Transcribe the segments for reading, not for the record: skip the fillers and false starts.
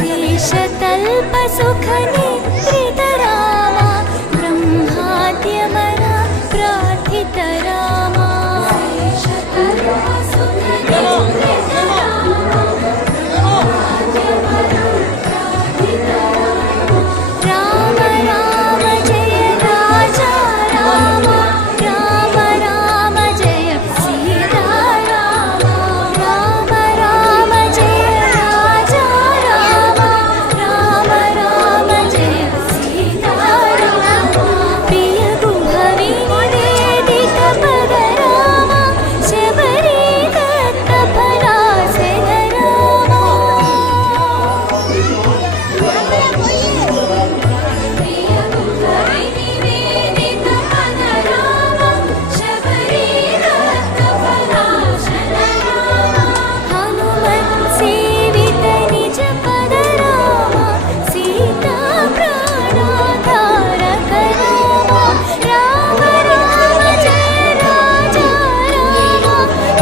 शेषतल्प सुख निद्रित रामा ब्रह्माद्यमरा प्रार्थित रामा शेषतल्प सुख निद्रित रामा ब्रह्माद्यमरा प्रार्थित राम राम जय राजा राम राम राम जय सीता राम राम राम जय राजा राम राम राम जय सीता राम प्रिय गुहवि निवेदित पद राम शबरी दत्त फलासन राम प्रिय गुहवि निवेदित पद राम शबरी दत्त फलासन राम हनुमत् सेवित निज पद राम सीता प्राणाधारक राम राम राम जय राजा राम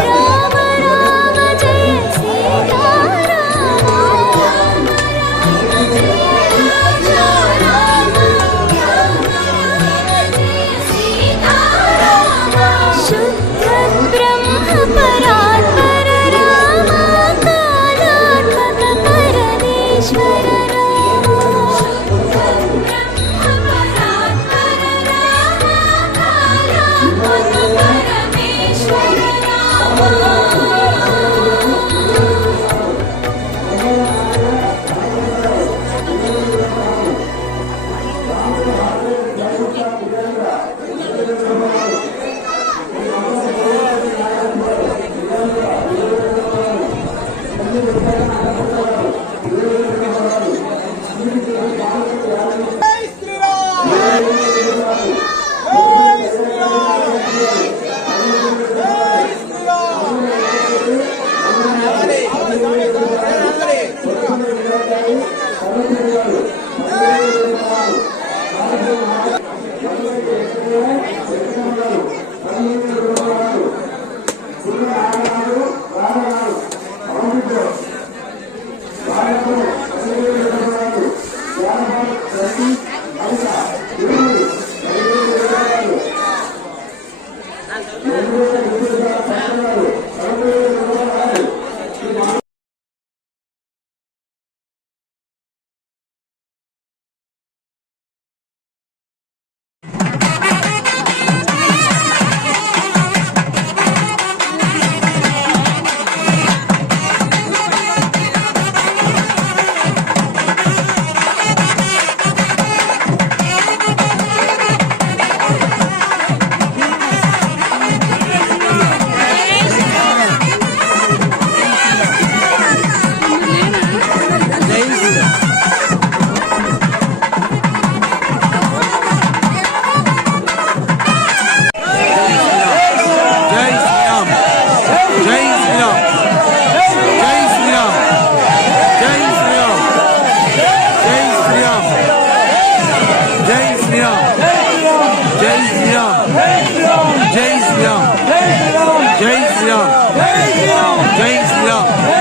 राम राम जय सीता राम राम राम जय राजा राम राम राम जय सीता राम शुद्ध ब्रह्म परात्पर राम कालात्मक परमेश्वर राम शुद्ध ब्रह्म परात्पर राम कालात्मक परमेश्वर राम జై శ్రీరామ్.